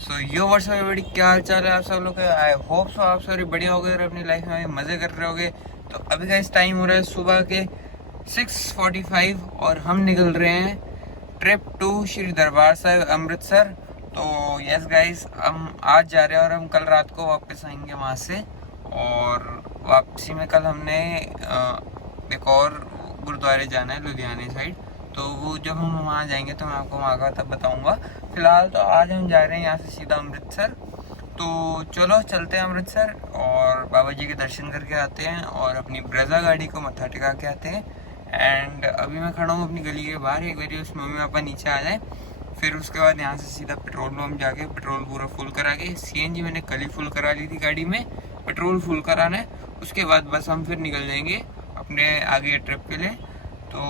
सो यो WhatsApp everybody, क्या हाल चाल है आप सब लोग का। आई होप सो आप सभी बढ़िया हो गए और अपनी लाइफ में मज़े कर रहे होगे। तो अभी का इस टाइम हो रहा है सुबह के 6:45 और हम निकल रहे हैं ट्रिप टू श्री दरबार साहिब अमृतसर। तो यस गाइस, हम आज जा रहे हैं और हम कल रात को वापस आएंगे वहाँ से। और वापसी में कल हमने एक और गुरुद्वारे जाना है लुधियाने साइड। तो वो जब हम वहाँ जाएंगे तो मैं आपको वहाँ का तब बताऊँगा। फिलहाल तो आज हम जा रहे हैं यहाँ से सीधा अमृतसर। तो चलो चलते हैं अमृतसर और बाबा जी के दर्शन करके आते हैं और अपनी ब्रेजा गाड़ी को मत्था टिका के आते हैं। एंड अभी मैं खड़ा हूँ अपनी गली के बाहर, एक बार उसमें मम्मी पापा नीचे आ जाए, फिर उसके बाद यहाँ से सीधा पेट्रोल पंप जाके पेट्रोल पूरा फुल करा के, सीएनजी मैंने कल ही फुल करा ली थी गाड़ी में, पेट्रोल फुल कराना है। उसके बाद बस हम फिर निकल जाएंगे अपने आगे ट्रिप के लिए। तो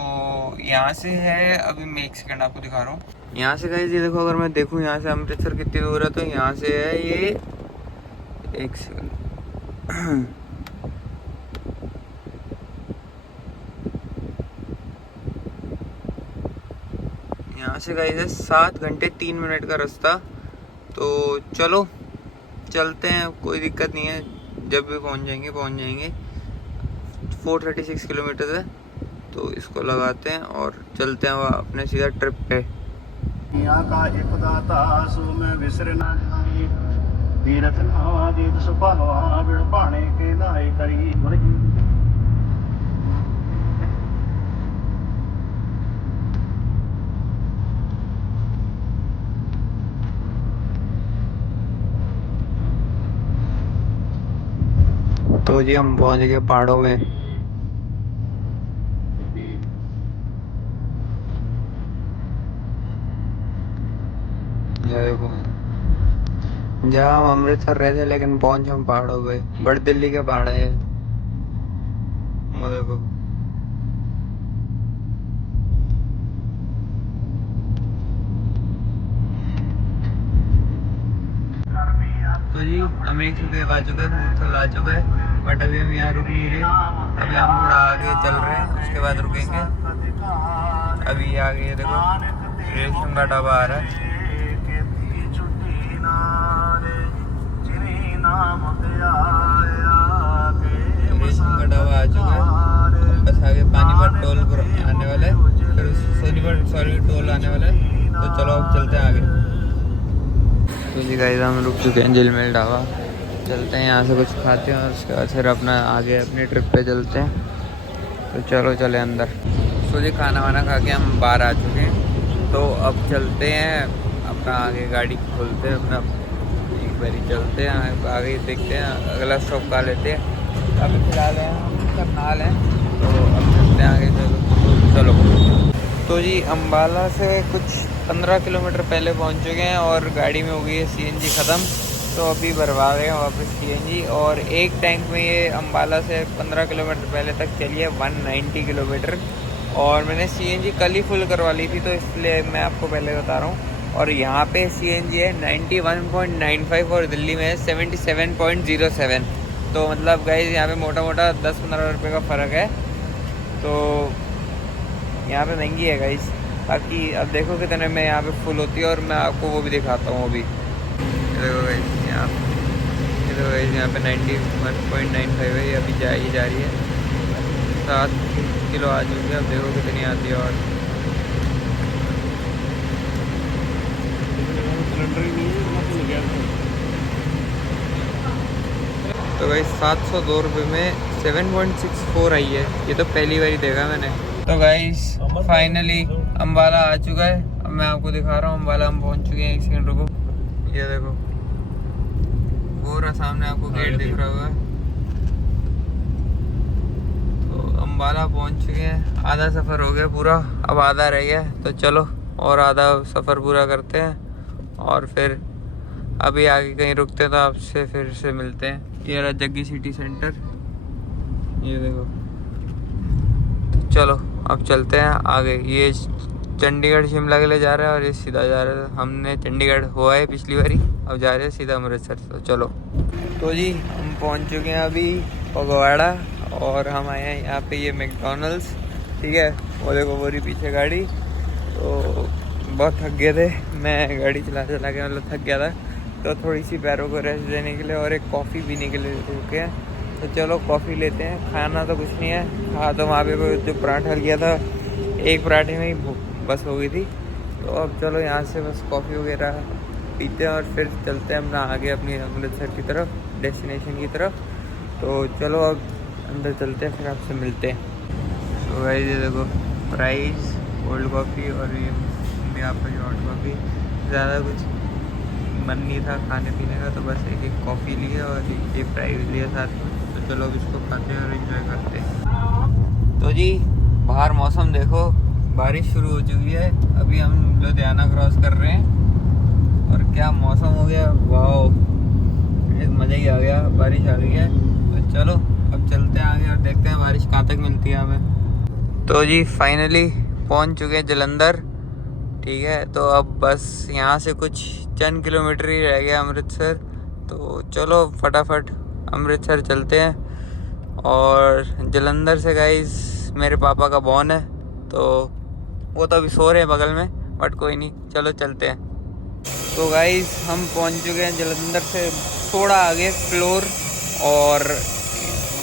यहाँ से है, अभी मैं एक सेकंड आपको दिखा रहा हूँ। यहाँ से गाइस ये देखो, अगर मैं देखूँ यहाँ से अमृतसर कितनी दूर है, तो यहाँ से है ये, एक सेकंड, यहाँ से गाइस है 7 घंटे 3 मिनट का रास्ता। तो चलो चलते हैं, कोई दिक्कत नहीं है, जब भी पहुँच जाएंगे। 436 किलोमीटर है, तो इसको लगाते हैं और चलते हैं अपने सीधा ट्रिप पे। यहाँ का एक दाता सो में विसर ना जाए, तीरथ नादीत सुपहवा बिड़ पाने के नाय करी। तो जी हम पहुंच गए पहाड़ों में। ये देखो, जहाँ हम अमृतसर रहे थे लेकिन पहुंच हम पहाड़ों पे, बड़ दिल्ली के पहाड़ है। वो देखो, तो जी हम एक जगह आ चुके हैं, तो आ चुके हैं, बट अभी हम यहाँ रुक नहीं रहे। अभी हम थोड़ा आगे चल रहे हैं, उसके बाद रुकेंगे। अभी आगे देखो रेशम का ढाबा आ रहा है। रेशम का ढाबा आ चुका है, बस आगे पानीपत टोल पर आने वाला है, फिर सोनीपत टोल आने वाला है। तो चलो अब चलते हैं आगे। तो जी गाइस हम रुक चुके हैं झिलमिल ढाबा, चलते हैं यहाँ से कुछ खाते हैं और उसके बाद फिर अपना आगे अपनी ट्रिप पे चलते हैं। तो चलो चले अंदर। तो जी खाना वाना खा के हम बाहर आ चुके हैं, तो अब चलते हैं अपना आगे, गाड़ी खोलते हैं अपना, एक बारी चलते हैं आगे, देखते हैं अगला स्टॉप का लेते हैं। अभी फिलहाल हम करनाल हैं, तो अब चलते हैं आगे। चलो तो जी अम्बाला से कुछ 15 किलोमीटर पहले पहुंच चुके हैं और गाड़ी में हो गई है सीएनजी ख़त्म। तो अभी भरवा रहे हैं वापस सीएनजी, और एक टैंक में ये अम्बाला से 15 किलोमीटर पहले तक चली है 190 किलोमीटर। और मैंने सीएनजी कल ही फुल करवा ली थी, तो इसलिए मैं आपको पहले बता रहा हूँ। और यहाँ पे सीएनजी है 91.95 और दिल्ली में है 77.07। तो मतलब गाइस यहाँ पे मोटा मोटा 10-15 रुपये का फ़र्क है। तो यहाँ पे महंगी है गाइस, बाकी अब देखो कितने में यहाँ पे फुल होती है, और मैं आपको वो भी दिखाता हूँ। अभी देखो गाइस, यहाँ पे 91.95 है, ये अभी जा रही है 7 किलो आ चुकी है। अब देखो कितनी आती है। और तो भाई 702 रुपये में 7.64 आई है, ये तो पहली बार ही देखा मैंने। तो गाइस फाइनली अम्बाला आ चुका है, अब मैं आपको दिखा रहा हूँ अम्बाला हम पहुँच चुके हैं। एक सेकंड रुको, ये देखो पूरा सामने आपको गेट दिख रहा होगा। तो अम्बाला पहुँच चुके हैं, आधा सफ़र हो गया पूरा, अब आधा रह गया। तो चलो और आधा सफ़र पूरा करते हैं और फिर अभी आगे कहीं रुकते हैं, तो आपसे फिर से मिलते हैं। ये रहा जग्गी सिटी सेंटर, ये देखो। चलो अब चलते हैं आगे। ये चंडीगढ़ शिमला के लिए जा रहा है और ये सीधा जा रहा है, हमने चंडीगढ़ हुआ है पिछली बारी, अब जा रहे हैं सीधा अमृतसर। तो चलो। तो जी हम पहुंच चुके हैं अभी फगवाड़ा, और हम आए हैं यहाँ पे ये मैकडॉनल्ड्स, ठीक है। वो देखो वो रही पीछे गाड़ी। तो बहुत थक गए थे, मैं गाड़ी चला के मतलब थक गया था, तो थोड़ी सी पैरों को रेस्ट देने के लिए और एक कॉफ़ी पीने के लिए रुके हैं। तो चलो कॉफ़ी लेते हैं। खाना तो कुछ नहीं है, हाँ तो वहाँ पे जो पराठा लिया था एक पराठे में ही बस हो गई थी। तो अब चलो यहाँ से बस कॉफ़ी वगैरह पीते हैं और फिर चलते हैं अपना आगे अपनी अमृतसर की तरफ, डेस्टिनेशन की तरफ। तो चलो अब अंदर चलते हैं, फिर आपसे मिलते हैं। तो भाई ये देखो प्राइस कोल्ड कॉफ़ी और ये यहाँ पर जो हॉट कॉफ़ी, ज़्यादा कुछ मन नहीं था खाने पीने का, तो बस एक कॉफ़ी लिए और ये प्राइस लिया साथ में। तो चलो अब इसको खाते हैं और एंजॉय करते हैं। तो जी बाहर मौसम देखो, बारिश शुरू हो चुकी है। अभी हम लुधियाना क्रॉस कर रहे हैं और क्या मौसम हो गया, वाह एक मज़ा ही आ गया, बारिश आ गई है। तो चलो अब चलते हैं आगे और देखते हैं बारिश कहाँ तक मिलती है हमें। तो जी फाइनली पहुंच चुके हैं जलंधर, ठीक है। तो अब बस यहाँ से कुछ चंद किलोमीटर ही रह गया अमृतसर। तो चलो फटाफट अमृतसर चलते हैं। और जलंधर से गाइस मेरे पापा का बॉन है, तो वो तो अभी सो रहे हैं बगल में, बट कोई नहीं, चलो चलते हैं। तो गाइस हम पहुंच चुके हैं जलंधर से थोड़ा आगे फ्लोर, और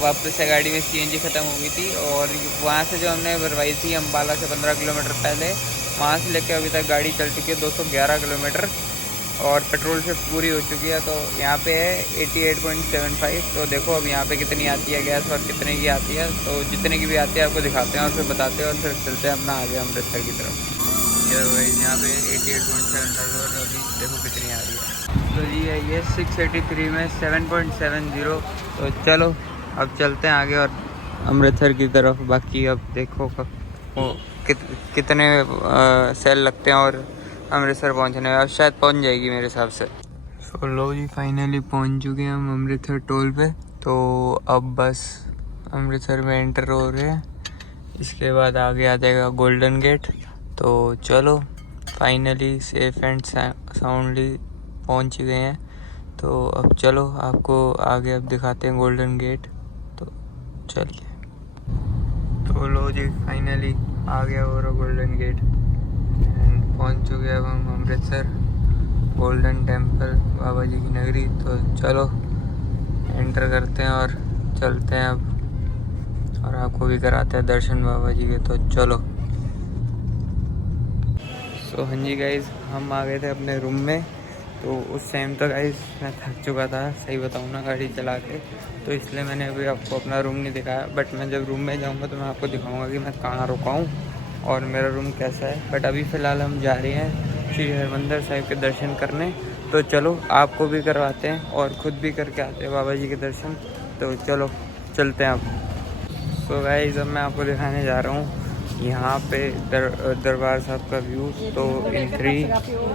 वापस से गाड़ी में सीएनजी ख़त्म हो गई थी। और वहाँ से जो हमने भरवाई थी अम्बाला से 15 किलोमीटर पहले, वहाँ से लेकर अभी तक गाड़ी चल चुकी है 211 किलोमीटर और पेट्रोल से पूरी हो चुकी है। तो यहाँ पे है 88.75। तो देखो अब यहाँ पे कितनी आती है गैस और कितने की आती है। तो जितने की भी आती है आपको दिखाते हैं और फिर बताते हैं और फिर चलते हैं अपना आगे अमृतसर की तरफ। यहाँ पे 88.75 और अभी देखो कितनी आ रही है। तो जी है ये 683 में 7.70। तो चलो अब चलते हैं आगे और अमृतसर की तरफ। बाकी अब देखो वो कितने सेल लगते हैं और अमृतसर पहुंचने में, अब शायद पहुंच जाएगी मेरे हिसाब से। सो लो जी फाइनली पहुंच चुके हैं हम अमृतसर टोल पे। तो अब बस अमृतसर में एंटर हो रहे हैं, इसके बाद आगे आ जाएगा गोल्डन गेट। तो चलो फाइनली सेफ एंड साउंडली पहुंच गए हैं। तो अब चलो आपको आगे अब दिखाते हैं गोल्डन गेट। तो चलिए। तो लो जी फाइनली आ गया और गोल्डन गेट, पहुंच चुके हैं अब हम अमृतसर गोल्डन टेम्पल, बाबा जी की नगरी। तो चलो एंटर करते हैं और चलते हैं अब, और आपको भी कराते हैं दर्शन बाबा जी के। तो चलो। सो हाँ जी गाइज हम आ गए थे अपने रूम में। तो उस टाइम तो गाइज मैं थक चुका था, सही बताऊँ ना, गाड़ी चला के। तो इसलिए मैंने अभी आपको अपना रूम नहीं दिखाया, बट मैं जब रूम में जाऊँगा तो मैं आपको दिखाऊँगा कि मैं कहाँ रुका हूँ और मेरा रूम कैसा है। बट अभी फ़िलहाल हम जा रहे हैं श्री हरमंदिर साहिब के दर्शन करने। तो चलो आपको भी करवाते हैं और ख़ुद भी करके आते हैं बाबा जी के दर्शन। तो चलो चलते हैं अब। सो गाइस अब मैं आपको दिखाने जा रहा हूँ यहाँ पे दरबार साहब का व्यू। तो इन 3,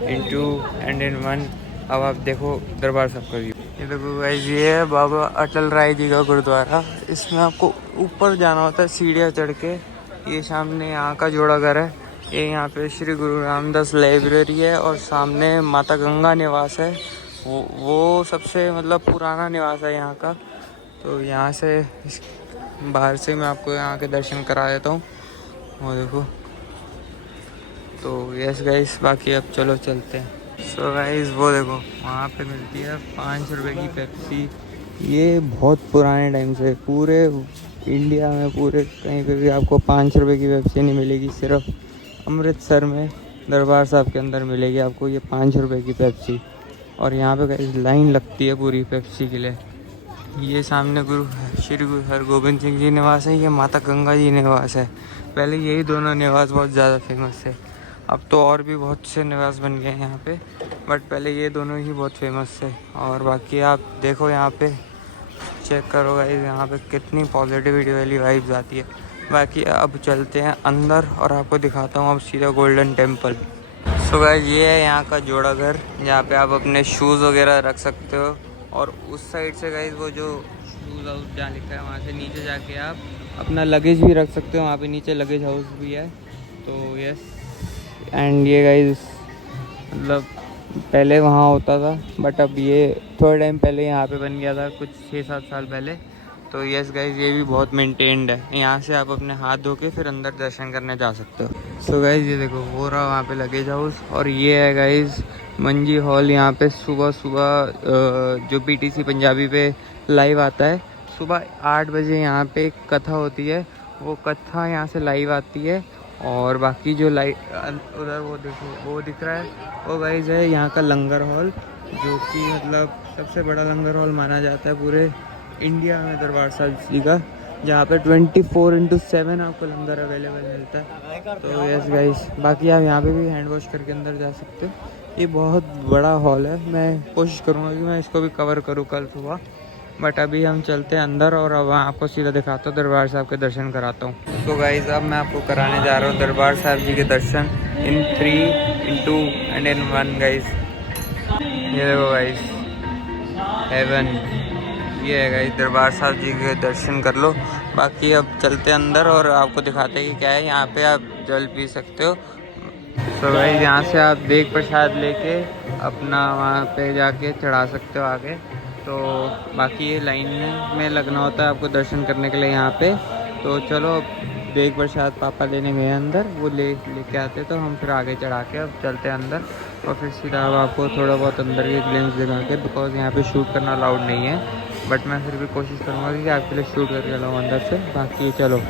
इन 2 एंड इन 1 अब आप देखो दरबार साहब का व्यू। ये देखो गाइस ये है बाबा अटल राय जी का गुरुद्वारा। इसमें आपको ऊपर जाना होता है सीढ़ियाँ चढ़ के। ये सामने यहाँ का जोड़ा घर है, ये यहाँ पे श्री गुरु रामदास लाइब्रेरी है और सामने माता गंगा निवास है। वो सबसे मतलब पुराना निवास है यहाँ का। तो यहाँ से बाहर से मैं आपको यहाँ के दर्शन करा देता हूँ, वो देखो। तो यस गाइस बाकी अब चलो चलते हैं। सो गाइस वो देखो वहाँ पे मिलती है 5 रुपये की पेप्सी। ये बहुत पुराने टाइम से पूरे इंडिया में पूरे कहीं पे भी आपको 5 रुपये की पेप्सी नहीं मिलेगी, सिर्फ अमृतसर में दरबार साहब के अंदर मिलेगी आपको ये 5 रुपये की पेप्सी। और यहाँ पे गाइस लाइन लगती है पूरी पेप्सी के लिए। ये सामने श्री गुरु हरगोबिंद सिंह जी निवास है, ये माता गंगा जी निवास है। पहले यही दोनों निवास बहुत ज़्यादा फेमस थे, अब तो और भी बहुत से निवास बन गए हैं यहाँ पे, बट पहले ये दोनों ही बहुत फेमस थे। और बाकी आप देखो यहाँ पे चेक करो गाइस, यहाँ पे कितनी पॉजिटिविटी वाली वाइब्स आती है। बाकी अब चलते हैं अंदर और आपको दिखाता हूँ अब सीधा गोल्डन टेम्पल। सो गाइस ये है यहाँ का जोड़ा घर, जहाँ पे आप अपने शूज़ वगैरह रख सकते हो। और उस साइड से गाइस वो जो शूज़ हाउस जहाँ लिखा है वहाँ से नीचे जाके आप अपना लगेज भी रख सकते हो, वहाँ पे नीचे लगेज हाउस भी है। तो यस एंड ये गाइस मतलब पहले वहाँ होता था, बट अब ये थोड़े टाइम पहले यहाँ पे बन गया था, कुछ 6-7 साल पहले। तो यस गाइज ये भी बहुत मेंटेन्ड है। यहाँ से आप अपने हाथ धो के फिर अंदर दर्शन करने जा सकते हो। सो गाइज ये देखो वो रहा वहाँ पे लगेज हाउस, और ये है गाइज मंजी हॉल। यहाँ पे सुबह सुबह जो PTC पंजाबी पे लाइव आता है, सुबह 8 बजे यहाँ पे एक कथा होती है, वो कथा यहाँ से लाइव आती है। और बाकी जो लाइव उधर वो देखो वो दिख रहा है वो गाइज है यहाँ का लंगर हॉल, जो कि मतलब सबसे बड़ा लंगर हॉल माना जाता है पूरे इंडिया में दरबार साहिब जी का, जहाँ पे 24/7 आपको लंगर अवेलेबल मिलता है। तो यस गाइस, बाकी आप यहाँ पे भी हैंड वॉश करके अंदर जा सकते हो। ये बहुत बड़ा हॉल है, मैं कोशिश करूँगा कि मैं इसको भी कवर करूँ कल सुबह, बट अभी हम चलते हैं अंदर और अब वहाँ आपको सीधा दिखाता हूँ, दरबार साहब के दर्शन कराता हूँ। तो गाइस अब मैं आपको कराने जा रहा हूँ दरबार साहब जी के दर्शन इन 3, इन 2 एंड इन 1 गाइस। ये देखो गाइस हेवन, ये है गाइस दरबार साहब जी के दर्शन कर लो। बाकी अब चलते हैं अंदर और आपको दिखाते हैं कि क्या है। यहाँ पे आप जल पी सकते हो। तो गाइस यहाँ से आप देग प्रसाद लेके अपना वहाँ पे जाके चढ़ा सकते हो आगे। तो बाकी ये लाइन में लगना होता है आपको दर्शन करने के लिए यहाँ पे। तो चलो देग प्रसाद पापा लेने गए अंदर, वो लेके आते तो हम फिर आगे चढ़ा के अब चलते हैं अंदर और फिर सीधा अब आपको थोड़ा बहुत अंदर के ग्लिम्स दिखा के, बिकॉज यहाँ पे शूट करना अलाउड नहीं है, बट मैं फिर भी कोशिश करूँगा कि आपके लिए शूट करके लाऊँ अंदर से। बाकी चलो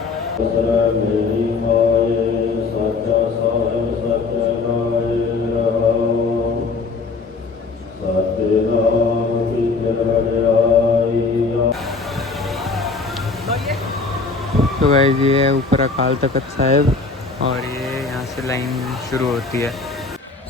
तो गाइस ये है ऊपर अकाल तख्त साहिब और ये यहाँ से लाइन शुरू होती है।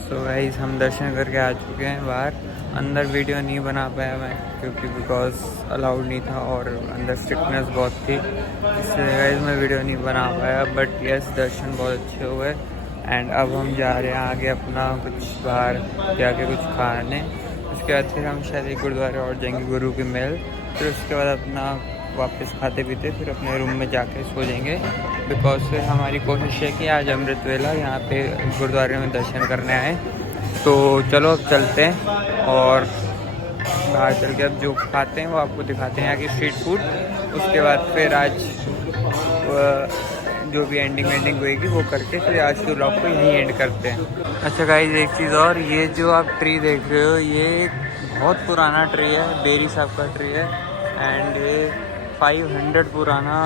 तो गाइस हम दर्शन करके आ चुके हैं बाहर। अंदर वीडियो नहीं बना पाया मैं क्योंकि बिकॉज अलाउड नहीं था और अंदर स्ट्रिक्टनेस बहुत थी, इसलिए गाइस मैं वीडियो नहीं बना पाया। बट यस दर्शन बहुत अच्छे हुए। एंड अब हम जा रहे हैं आगे अपना कुछ बाहर जाके कुछ खाने, उसके बाद फिर हम शायद एक गुरुद्वारे और जाएंगे गुरु की महल, फिर उसके बाद अपना वापस खाते पीते फिर अपने रूम में जाके सो जाएंगे। बिकॉज फिर हमारी कोशिश है कि आज अमृत वेला यहाँ पे गुरुद्वारे में दर्शन करने आए। तो चलो अब चलते हैं और बाहर चल के अब जो खाते हैं वो आपको दिखाते हैं यहाँ की स्ट्रीट फूड। उसके बाद फिर आज जो भी एंडिंग होएगी वो करके फिर आज के व्लॉग को यहीं एंड करते हैं। अच्छा गाइस एक चीज़ और, ये जो आप ट्री देख रहे हो ये एक बहुत पुराना ट्री है, बेरी साहब का ट्री है। एंड ये 500 पुराना,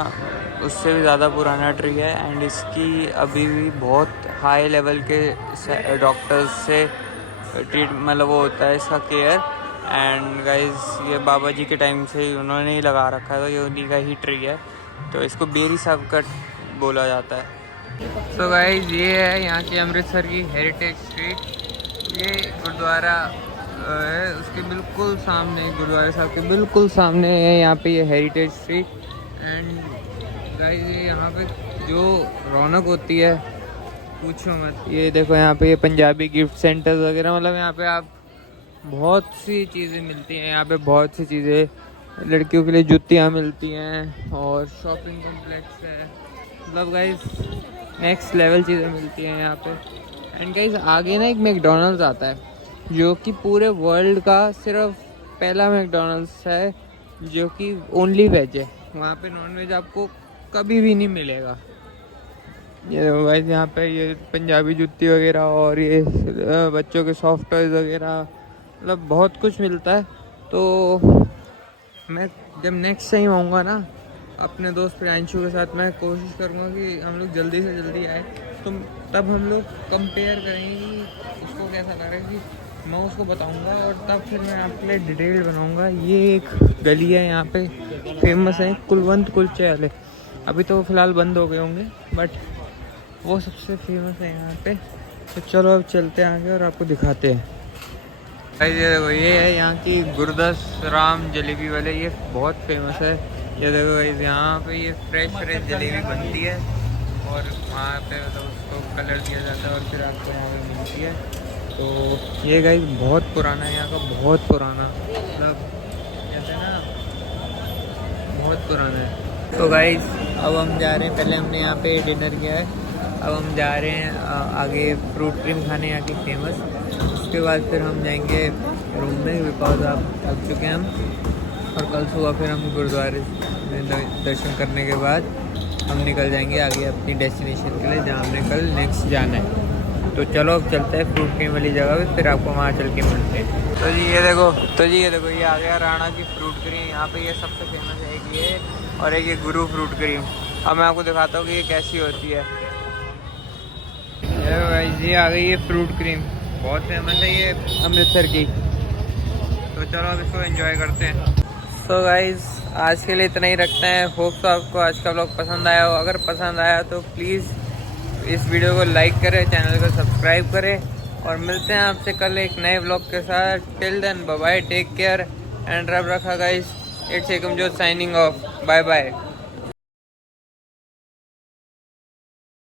उससे भी ज़्यादा पुराना ट्री है। एंड इसकी अभी भी बहुत हाई लेवल के डॉक्टर्स से ट्रीट मतलब वो होता है इसका केयर। एंड गाइस ये बाबा जी के टाइम से उन्होंने ही लगा रखा है, तो ये उन्हीं का ही ट्री है, तो इसको बेरी साहब का बोला जाता है। तो गाइस ये है यहाँ की अमृतसर की हेरिटेज स्ट्रीट। ये गुरुद्वारा है, उसके बिल्कुल सामने, गुरुद्वारा साहब के बिल्कुल सामने है यहाँ पे ये हेरिटेज स्ट्रीट। एंड गाइस ये यहाँ पे जो रौनक होती है पूछो मत। ये देखो यहाँ पे ये पंजाबी गिफ्ट सेंटर्स वगैरह, मतलब यहाँ पे आप बहुत सी चीज़ें मिलती हैं। यहाँ पे बहुत सी चीज़ें, लड़कियों के लिए जूतियाँ मिलती हैं और शॉपिंग कॉम्प्लेक्स है, मतलब गाइस नेक्स्ट लेवल चीज़ें मिलती हैं यहाँ पे। एंड गाइस आगे ना एक मैकडॉनल्ड्स आता है जो कि पूरे वर्ल्ड का सिर्फ पहला मैकडॉनल्ड्स है जो कि ओनली वेज है। वहाँ पे नॉन वेज आपको कभी भी नहीं मिलेगा। ये देखो गाइस यहाँ पे ये पंजाबी जूती वगैरह और ये बच्चों के सॉफ्ट टॉयज़ वगैरह, मतलब बहुत कुछ मिलता है। तो मैं जब नेक्स्ट टाइम आऊँगा ना अपने दोस्त प्रियांशु के साथ, मैं कोशिश करूँगा कि हम लोग जल्दी से जल्दी आए, तो तब हम लोग कंपेयर करेंगे कि उसको कैसा लग रहा है, कि मैं उसको बताऊँगा और तब फिर मैं आपके लिए डिटेल बनाऊँगा। ये एक गली है यहाँ पे फेमस है, कुलवंत कुलचे वाले। अभी तो फ़िलहाल बंद हो गए होंगे, बट वो सबसे फेमस है यहाँ पे। तो चलो अब चलते हैं आगे और आपको दिखाते हैं। ये देखो ये है यहाँ की गुरदास राम जलेबी वाले, ये बहुत फेमस है। ये देखो गाइस यहाँ पे ये फ्रेश जलेबी बनती है और वहाँ पे मतलब उसको कलर दिया जाता है और फिर आपको यहाँ पे मिलती है। तो ये गाइस बहुत पुराना है यहाँ का, बहुत पुराना, मतलब कहते हैं ना बहुत पुराना है। तो गाइस अब हम जा रहे हैं, पहले हमने यहाँ पे डिनर किया है, अब हम जा रहे हैं आगे फ्रूट क्रीम खाने यहाँ की फेमस। उसके बाद फिर हम जाएंगे रूम में, बिकॉज आप थक चुके हैं हम, और कल सुबह फिर हम गुरुद्वारे दर्शन करने के बाद हम निकल जाएंगे आगे अपनी डेस्टिनेशन के लिए, जहाँ हमने कल नेक्स्ट जाना है। तो चलो अब चलते हैं फ्रूट क्रीम वाली जगह पे, फिर आपको वहाँ चल के मिलते हैं। तो जी ये देखो ये आ गया राणा की फ्रूट क्रीम। यहाँ पे ये सबसे फेमस है, एक ये और एक ये गुरु फ्रूट क्रीम। अब मैं आपको दिखाता हूँ कि ये कैसी होती है। ये आ गई ये फ्रूट क्रीम, बहुत फेमस है ये अमृतसर की। तो चलो अब इसको एंजॉय करते हैं। सो गाइज आज के लिए इतना ही रखते हैं। होप तो आपको आज का व्लॉग पसंद आया हो। अगर पसंद आया तो प्लीज़ इस वीडियो को लाइक करें, चैनल को सब्सक्राइब करें, और मिलते हैं आपसे कल एक नए व्लॉग के साथ। Till then bye bye, take care and रब रखा guys. It's Ekamjot signing off, bye bye.